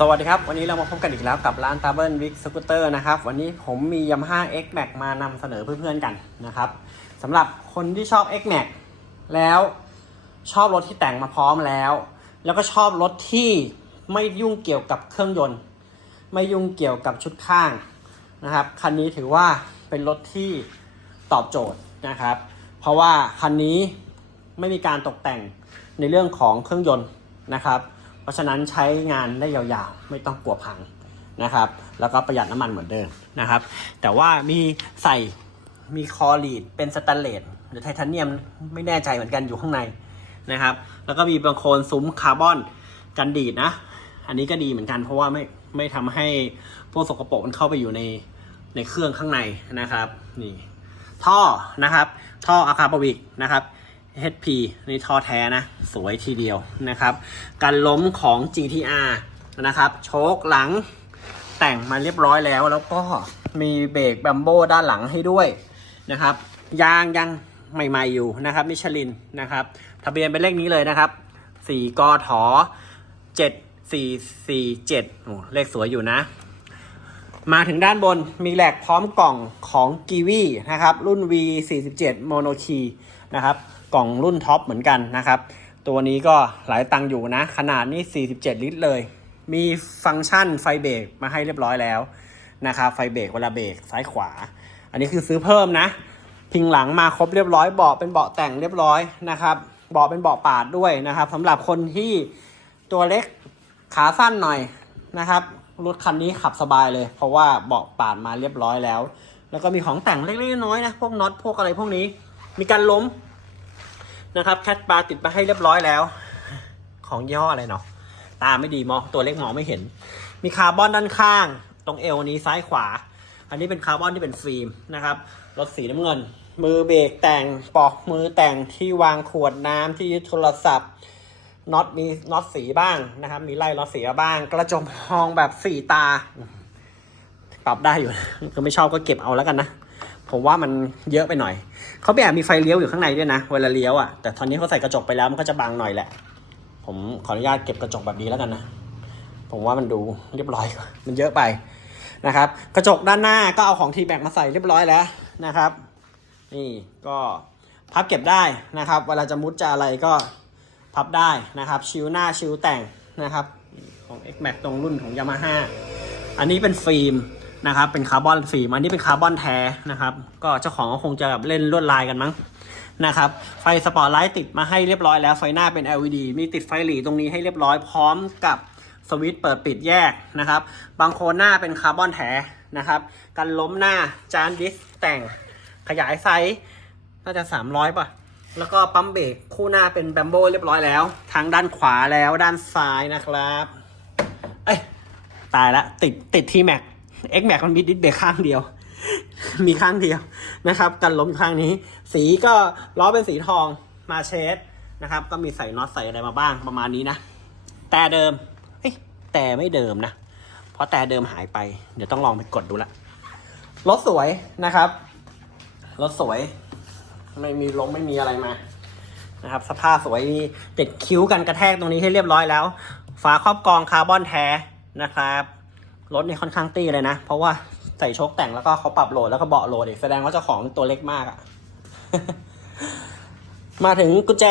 สวัสดีครับ วันนี้เรามาพบกันอีกแล้วกับร้าน t a b l e Big Scooter นะครับ วันนี้ผมมี Yamaha X Max มานำเสนอเพื่อนๆกันนะครับสำหรับคนที่ชอบ X Max แล้วชอบรถที่แต่งมาพร้อมแล้ว แล้วก็ชอบรถที่ไม่ยุ่งเกี่ยวกับเครื่องยนต์ ไม่ยุ่งเกี่ยวกับชุดข้างนะครับคันนี้ถือว่าเป็นรถที่ตอบโจทย์นะครับ เพราะว่าคันนี้ไม่มีการตกแต่งในเรื่องของเครื่องยนต์นะครับ เพราะฉะนั้นใช้งานได้ยาวๆ ไม่ต้องกลัวพังนะครับ แล้วก็ประหยัดน้ำมันเหมือนเดิมนะครับ แต่ว่ามีใส่มีคอลีดเป็นสแตนเลสหรือไทเทเนียมไม่แน่ใจเหมือนกันอยู่ข้างในนะครับ แล้วก็มีบางโคนซุ้มคาร์บอนกันดีดนะ อันนี้ก็ดีเหมือนกันเพราะว่าไม่ไม่ทำให้พวกสกปรกมันเข้าไปอยู่ในในเครื่องข้างในนะครับนี่ท่อนะครับ ท่ออะคาปวิกนะครับ HP นี่ท่อแท้นะ สวยทีเดียวนะครับ การล้มของ GTR นะครับ โชคหลังแต่งมาเรียบร้อยแล้ว แล้วก็มีเบรกบัมโบด้านหลังให้ด้วยนะครับ ยางยังใหม่ๆอยู่นะครับ มิชลินนะครับ ทะเบียนเป็นเลขนี้เลยนะครับ 4กถ7447โอ้เลขสวยอยู่นะ มาถึงด้านบนมีแหลกพร้อมกล่องของกีวีนะครับ รุ่น V47 Mono Key นะครับ กล่องรุ่นท็อปเหมือนกันนะครับ ตัวนี้ก็หลายตังอยู่นะ ขนาดนี้ 47 ลิตรเลย มีฟังก์ชันไฟเบรกมาให้เรียบร้อยแล้วนะครับ ไฟเบรกเวลาเบรกซ้ายขวา อันนี้คือซื้อเพิ่มนะ พิงหลังมาครบเรียบร้อยเบาะเป็นเบาะแต่งเรียบร้อยนะครับเบาะเป็นเบาะปาดด้วยนะครับสำหรับคนที่ตัวเล็กขาสั้นหน่อยนะครับ รถคันนี้ขับสบายเลย เพราะว่าเบาะปาดมาเรียบร้อยแล้ว แล้วก็มีของแต่งเล็กๆน้อยๆนะพวกน็อตพวกอะไรพวกนี้ มีการล้มนะครับแคทบาร์ติดมาให้เรียบร้อยแล้ว ของย่ออะไรเนาะตาไม่ดีมองตัวเล็กมองไม่เห็น มีคาร์บอนด้านข้าง ตรงเอวนี้ซ้ายขวา อันนี้เป็นคาร์บอนที่เป็นฟิล์มนะครับรถสีน้ำเงิน มือเบรกแต่งปอกมือแต่งที่วางขวดน้ำที่ยึดโทรศัพท์ น็อตมีน็อตสีบ้างนะครับ มีไล่น็อตสีบ้าง กระจกมองแบบสีตา ปรับได้อยู่ก็ไม่ชอบก็เก็บเอาแล้วกันนะผมว่ามันเยอะไปหน่อย เขาแบบมีไฟเลี้ยวอยู่ข้างในด้วยนะ เวลาเลี้ยวอะ แต่ตอนนี้เขาใส่กระจกไปแล้วมันก็จะบังหน่อยแหละ ผมขออนุญาตเก็บกระจกแบบนี้แล้วกันนะ ผมว่ามันดูเรียบร้อยกว่ามันเยอะไปนะครับ กระจกด้านหน้าก็เอาของทีแบกมาใส่เรียบร้อยแล้วนะครับ นี่ก็พับเก็บได้นะครับ เวลาจะมุดจะอะไรก็ พับได้นะครับ ชิวหน้าชิวแต่งนะครับ ของ X Max ตรงรุ่นของ Yamaha อันนี้เป็นฟิล์มนะครับเป็นคาร์บอนฟิล์มอันนี้เป็นคาร์บอนแท้นะครับ ก็เจ้าของก็คงจะแบบเล่นลวดลายกันมั้งนะครับ ไฟสปอตไลท์ติดมาให้เรียบร้อยแล้วไฟหน้าเป็น LED มีติดไฟหลีตรงนี้ให้เรียบร้อยพร้อมกับสวิตช์เปิดปิดแยกนะครับ บางโคนหน้าเป็นคาร์บอนแท้นะครับ กันล้มหน้าจานดิสแต่งขยายไซส์น่าจะ 300 ป่ะ แล้วก็ปั๊มเบรกคู่หน้าเป็นแบมโบเรียบร้อยแล้ว ทั้งด้านขวาแล้วด้านซ้ายนะครับเอ้ยตายละติดติดที่แม็กเอ็กแม็กมันมีดิสเบรกข้างเดียว มีข้างเดียวนะครับ กันล้มข้างนี้ สีก็ล้อเป็นสีทองมาเชสนะครับ ก็มีใส่น็อตใส่อะไรมาบ้างประมาณนี้นะ แต่เดิมเอ้ยแต่ไม่เดิมนะ เพราะแต่เดิมหายไป เดี๋ยวต้องลองไปกดดูละรถสวยนะครับรถสวย ไม่มีลมไม่มีอะไรมานะครับสภาพสวยมีติดคิ้วกันกระแทกตรงนี้ให้เรียบร้อยแล้ว ฝาครอบกรองคาร์บอนแท้นะครับรถนี่ค่อนข้างตี้เลยนะ เพราะว่าใส่โชคแต่งแล้วก็เขาปรับโหลดแล้วก็เบาะโหลดอีกแสดงว่าเจ้าของตัวเล็กมากอะมาถึงกุญแจ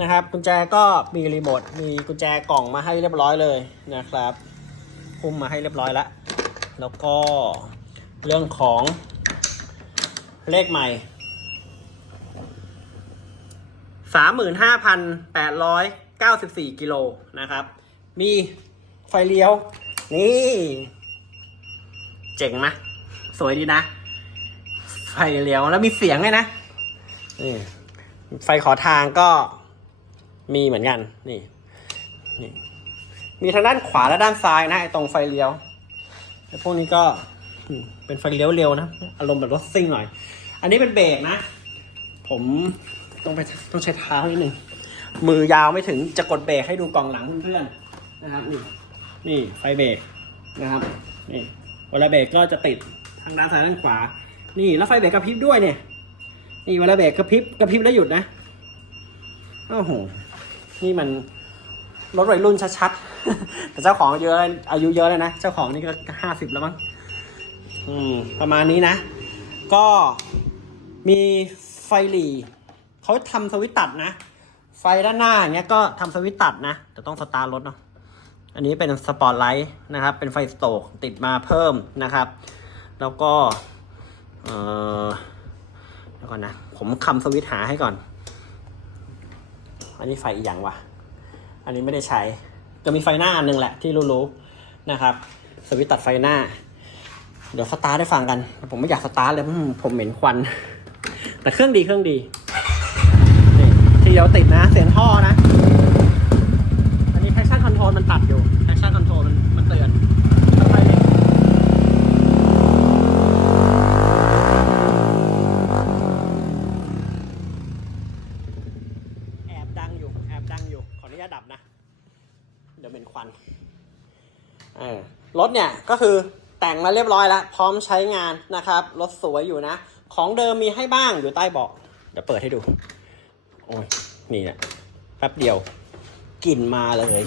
นะครับ กุญแจก็มีรีโมทมีกุญแจกล่องมาให้เรียบร้อยเลยนะครับคุ้มมาให้เรียบร้อยแล้วแล้วก็เรื่องของเลขใหม่ สามหมื่นห้าพันแปดร้อยเก้าสิบสี่กิโลนะครับ มีไฟเลี้ยว นี่ เจ๋งไหมสวยดีนะ ไฟเลี้ยวแล้วมีเสียงเลยนะนี่ไฟขอทางก็มีเหมือนกัน นี่นี่ มีทางด้านขวาและด้านซ้ายนะไอ้ตรงไฟเลี้ยวไอ้พวกนี้ก็เป็นไฟเลี้ยวเร็วนะ อารมณ์แบบรถซิ่งหน่อย อันนี้เป็นเบรกนะ ผม ต้องไปต้องใช้เท้านิดหนึ่งมือยาวไม่ถึงจะกดเบรกให้ดูกล่องหลังเพื่อนๆนะครับนี่นี่ไฟเบรกนะครับนี่เวลาเบรกก็จะติดทางด้านซ้ายด้านขวา นี่แล้วไฟเบรกกระพริบด้วยเนี่ยนี่เวลาเบรกกระพริบกระพริบแล้วหยุดนะโอ้โหนี่มันรถวัยรุ่นชัดๆ แต่เจ้าของเยอะอายุเยอะเลยนะ เจ้าของนี่ก็ห้าสิบแล้วมั้งอืมประมาณนี้นะ ก็มีไฟหลี เขาทำสวิตตัดนะ ไฟด้านหน้าอย่างเงี้ยก็ทำสวิตตัดนะ แต่ต้องสตาร์ทรถเนาะ อันนี้เป็นสปอตไลท์นะครับ เป็นไฟสโตกติดมาเพิ่มนะครับ แล้วก็ เออแล้วก่อนนะ ผมคำสวิตหาให้ก่อน อันนี้ไฟอีกอย่างวะ อันนี้ไม่ได้ใช้ จะมีไฟหน้าอันหนึงแหละที่รู้ๆนะครับ สวิตตัดไฟหน้า เดี๋ยวสตาร์ทได้ฟังกัน ผมไม่อยากสตาร์ทเลยผมเหม็นควัน แต่เครื่องดีเครื่องดี ดียวติดนะ เสียงท่อนะ อันนี้ traction control มันตัดอยู่ traction control มันมันเตือนค่อยๆเร่งแอบดังอยู่ แอบดังอยู่ ขออนุญาตดับนะ เดี๋ยวเป็นควันรถเนี่ยก็คือแต่งมาเรียบร้อยแล้ว พร้อมใช้งานนะครับ รถสวยอยู่นะ ของเดิมมีให้บ้างอยู่ใต้เบาะเดี๋ยวเปิดให้ดู โอ้ย นี่เนี่ยแป๊บเดียวกลิ่นมาเลย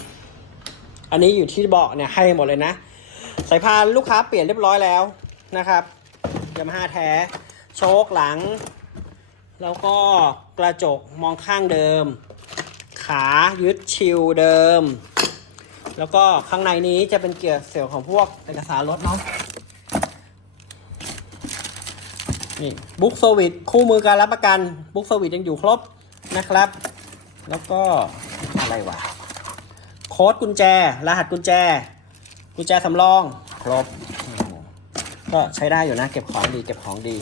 อันนี้อยู่ที่เบาะเนี่ยให้หมดเลยนะ สายพานลูกค้าเปลี่ยนเรียบร้อยแล้วนะครับยามาฮ่าแท้ โชคหลัง แล้วก็กระจกมองข้างเดิม ขายึดชิลเดิม แล้วก็ข้างในนี้จะเป็นเกียร์เซลล์ของพวกเอกสารรถเนาะนี่บุ๊กโซวิตคู่มือการรับประกันบุ๊กโซวิตยังอยู่ครบนะครับ แล้วก็อะไรวะ โค้ดกุญแจ รหัสกุญแจ กุญแจสำรอง ครบ ก็ใช้ได้อยู่นะ เก็บของดี เก็บของดี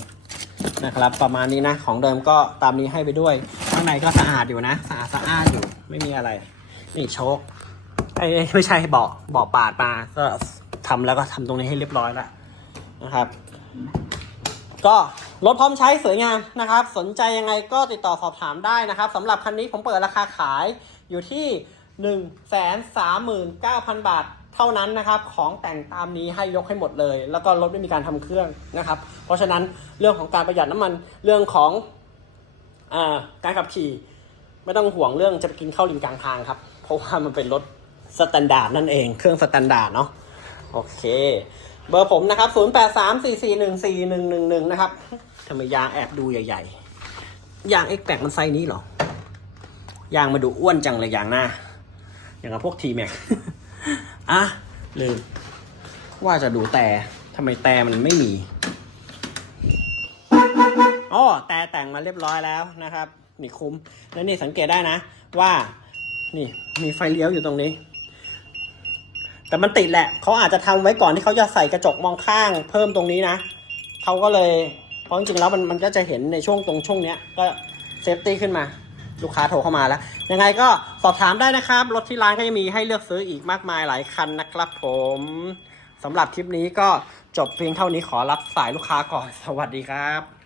นะครับ ประมาณนี้นะ ของเดิมก็ตามนี้ให้ไปด้วย ข้างในก็สะอาดอยู่นะ สะอาดสะอาดอยู่ ไม่มีอะไร นี่โชคไอ้ไม่ใช่เบาะเบาะปาดมาก็ทำแล้วก็ทำตรงนี้ให้เรียบร้อยแล้วนะครับ ก็ รถพร้อมใช้สวยงามนะครับ สนใจยังไงก็ติดต่อสอบถามได้นะครับสำหรับคันนี้ผมเปิดราคาขายอยู่ที่ 1 3 9 0 0 0 บาทเท่านั้นนะครับ ของแต่งตามนี้ให้ยกให้หมดเลย แล้วก็รถไม่มีการทำเครื่องนะครับ เพราะฉะนั้นเรื่องของการประหยัดน้ำมันเรื่องของอาการขับขี่ ไม่ต้องห่วงเรื่องจะไปกินข้าวริมกลางทางครับเพราะว่ามันเป็นรถสแตนดาร์ดนั่นเอง เครื่องสแตนดาร์ดเนาะโอเค เบอร์ผมนะครับ 0834414111 นะครับทำไมยางแอบดูใหญ่ๆ ยาง X แปกมันไซนี้หรอ ยางมาดูอ้วนจังเลยยางหน้า อย่างกับพวกทีแม็กอะลืมว่าจะดูแต่ทำไมแต่มันไม่มีอ๋อแต่แต่งมาเรียบร้อยแล้วนะครับ นี่คุ้ม แล้วนี่สังเกตได้นะ ว่า นี่มีไฟเลี้ยวอยู่ตรงนี้ แต่มันติดแหละ เขาอาจจะทำไว้ก่อนที่เขาจะใส่กระจกมองข้าง เพิ่มตรงนี้นะ เขาก็เลย เพราะจริงๆแล้วมันมันก็จะเห็นในช่วงตรงช่วงเนี้ย ก็เซฟตี้ขึ้นมา ลูกค้าโทรเข้ามาแล้ว ยังไงก็สอบถามได้นะครับ รถที่ร้านก็ยังมีให้เลือกซื้ออีกมากมายหลายคันนะครับผมสำหรับคลิปนี้ก็จบเพียงเท่านี้ขอรับสายลูกค้าก่อน สวัสดีครับ